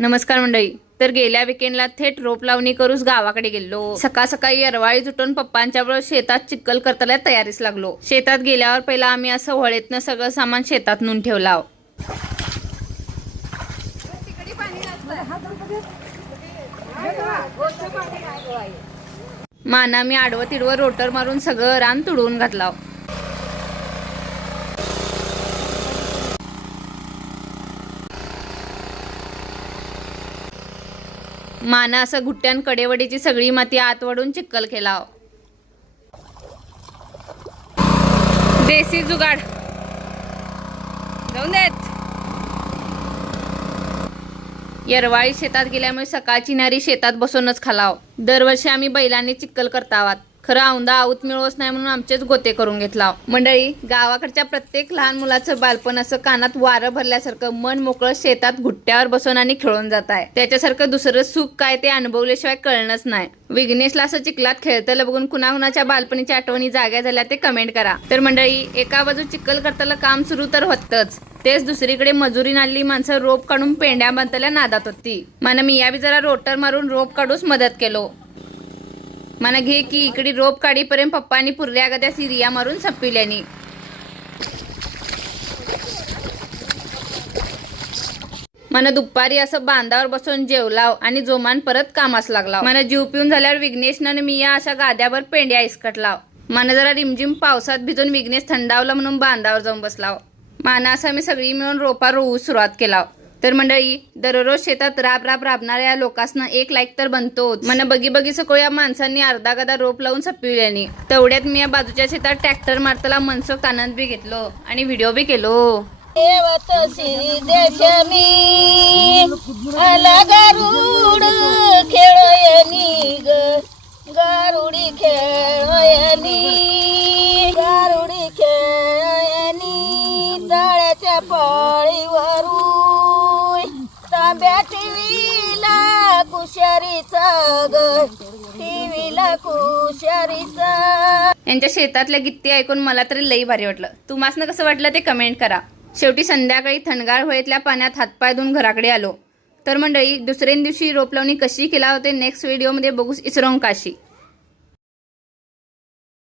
नमस्कार मंडळी. तर गेल्या विकेंडला थेट रोप लावणी करूच गावाकडे गेलो. सकाळ सकाळी अरवाळी तुटून पप्पांच्या बरोबर शेतात चिक्कल करताना तयारीस लागलो. शेतात गेल्यावर पहिला आम्ही असं वळेतनं सगळं सामान शेतात नेऊन ठेवला माना मी आडवं तिडवं रोटर मारून सगळं रान तुडवून घातला माना असं घुट्ट्यान कडेवडीची सगळी माती आत वडून चिक्कल केला हो. देसी जुगाड. जाऊन देत. येरवाळी शेतात गेल्यामुळे सकाळची नारी शेतात बसूनच खालाव हो. दरवर्षी आम्ही बैलांनी चिक्कल करतावात. खरं औंदा आऊत मिळवच नाही म्हणून आमचेच गोते करून घेतला. मंडळी गावाकडच्या प्रत्येक लहान मुलाचं बालपण असं कानात वारं भरल्यासारखं मन मोकळं शेतात घुट्ट्यावर बसून आणि खेळून जात आहे त्याच्यासारखं दुसरं सुख काय ते अनुभवल्याशिवाय कळणंच नाही. विघ्नेशला असं चिखलात खेळताना बघून कुणाकुणाच्या बालपणीच्या आठवणी जाग्या झाल्या ते कमेंट करा. तर मंडळी एका बाजू चिखल करताना काम सुरू तर होतच. तेच दुसरीकडे मजुरी नाली माणसं रोप काढून पेंड्या बांधताना नादात होती. मला मी या बी जरा रोटर मारून रोप काढूच मदत केलो. मला घे की इकडे रोप काढीपर्यंत पप्पानी पुरल्या गद्या सिरिया मारून सपिल्यानी. मला दुपारी असं बांधावर बसून जेवलाव आणि जोमान परत कामास लागला मला जीव पिऊन झाल्यावर विघ्नेशनं आणि मी या अशा गाद्यावर पेंड्या इसकटलाव. मला जरा रिमझिम पावसात भिजून विघ्नेश थंडावला म्हणून बांधावर जाऊन बसलाव. माना असं मी सगळी मिळून रोपा रोवू सुरुवात केला तर मंडळी दररोज शेतात राब राब राबणाऱ्या लोकांसनं एक लाईक तर बनतोच. मन बगी बगी सको या माणसांनी अर्धा गदा रोप लावून सपिवल्याने. तेवढ्यात मी या बाजूच्या शेतात ट्रॅक्टर मारताला मनसोक्त आनंद बी घेतलो आणि व्हिडिओ बी केलो. देवतसी गारुडी गारुडी खेळयनी टीव्हीला कुशारीचा ग. कुशारीचा. यांच्या शेतातल्या गीत्ती ऐकून मला तरी लई भारी वाटलं. तुम्हाला कसं वाटलं ते कमेंट करा. शेवटी संध्याकाळी थंडगार होळीतल्या पाण्यात हातपाय धुवून घराकडे आलो. तर मंडळी दुसऱ्या दिवशी रोप लावणी कशी केला होते नेक्स्ट व्हिडिओमध्ये बघूस इसरवून काशी